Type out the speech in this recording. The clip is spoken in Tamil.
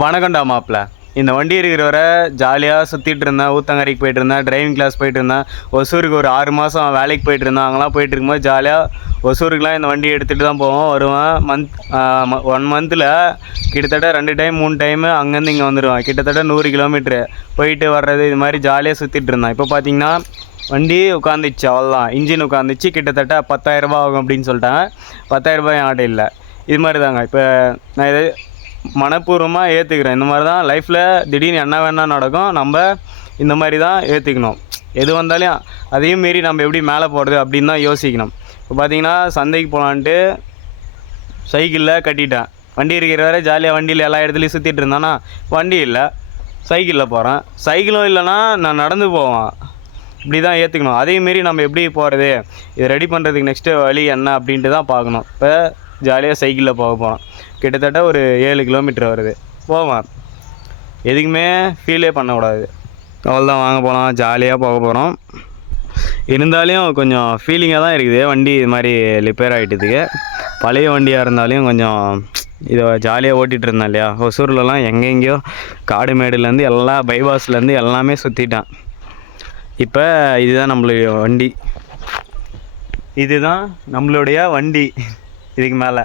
வணக்கம்டா மாப்பிள்ள. இந்த வண்டி இருக்கிற வரை ஜாலியாக சுற்றிட்டு இருந்தேன். ஊத்தங்கரைக்கு போயிட்டு இருந்தேன், டிரைவிங் கிளாஸ் போயிட்டு இருந்தேன். ஒசூருக்கு ஒரு 6 மாதம் வேலைக்கு போயிட்டு இருந்தேன். அங்கெல்லாம் போயிட்டு இருக்கும்போது ஜாலியாக ஒசூருக்குலாம் இந்த வண்டி எடுத்துகிட்டு தான் போவோம் வருவேன். 1 மந்தில் கிட்டத்தட்ட 2 டைம் 3 டைமு அங்கேருந்து இங்கே வந்துடுவேன். கிட்டத்தட்ட 100 கிலோமீட்ரு போயிட்டு வர்றது, இது மாதிரி ஜாலியாக சுற்றிட்டு இருந்தேன். இப்போ பார்த்தீங்கன்னா வண்டி உட்காந்துச்சு, அவ்வளோதான். இன்ஜின் உட்காந்துச்சு. கிட்டத்தட்ட 10,000 ஆகும் அப்படின்னு சொல்லிட்டாங்க. 10,000 என் ஆட்டோ இல்லை. இது மாதிரி தாங்க. இப்போ நான் இதை மனப்பூர்வமாக ஏற்றுக்கிறேன். இந்த மாதிரி தான் லைஃப்பில் திடீர்னு என்ன வேணால் நடக்கும். நம்ம இந்த மாதிரி தான் ஏற்றுக்கணும். எது வந்தாலும் அதையும் மீறி நம்ம எப்படி மேலே போகிறது அப்படின்னு தான் யோசிக்கணும். இப்போ பார்த்திங்கன்னா சந்தைக்கு போகலான்ட்டு சைக்கிளில் கட்டிட்டேன். வண்டி இருக்கிற வரை ஜாலியாக வண்டியில் எல்லா இடத்துலையும் சுற்றிட்டு இருந்தானா, வண்டி இல்லை, சைக்கிளில் போகிறேன். சைக்கிளும் இல்லைன்னா நான் நடந்து போவேன். இப்படி தான் ஏற்றுக்கணும். அதையும் மீறி நம்ம எப்படி போகிறது, இதை ரெடி பண்ணுறதுக்கு நெக்ஸ்ட்டு வழி என்ன அப்படின்ட்டு தான் பார்க்கணும். இப்போ ஜாலியாக சைக்கிளில் போக போகிறோம். கிட்டத்தட்ட ஒரு 7 கிலோமீட்டர் வருது. போவேன், எதுக்குமே ஃபீலே பண்ணக்கூடாது. அவ்வளோதான், வாங்க போகலாம், ஜாலியாக போக போகிறோம். இருந்தாலும் கொஞ்சம் ஃபீலிங்காக தான் இருக்குது வண்டி இது மாதிரி ரிப்பேர் ஆகிட்டதுக்கு. பழைய வண்டியாக இருந்தாலும் கொஞ்சம் இதை ஜாலியாக ஓட்டிகிட்டு இருந்தேன் இல்லையா. ஒசூர்லலாம் எங்கெங்கேயோ காடு மேடுலேருந்து எல்லா பைபாஸ்லேருந்து எல்லாமே சுற்றிட்டேன். இப்போ இதுதான் நம்மளுடைய வண்டி, இதுதான் நம்மளுடைய வண்டி. இதுக்கு மேலே